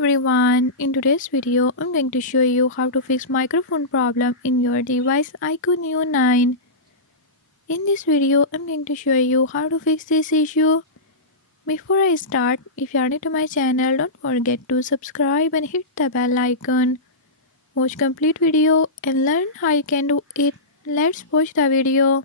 everyone, in today's video I'm going to show you how to fix microphone problem in your device iQOO 9. In this video I'm going to show you how to fix this issue. Before I start, if you are new to my channel, don't forget to subscribe and hit the bell icon. Watch complete video and learn how you can do it. Let's watch the video.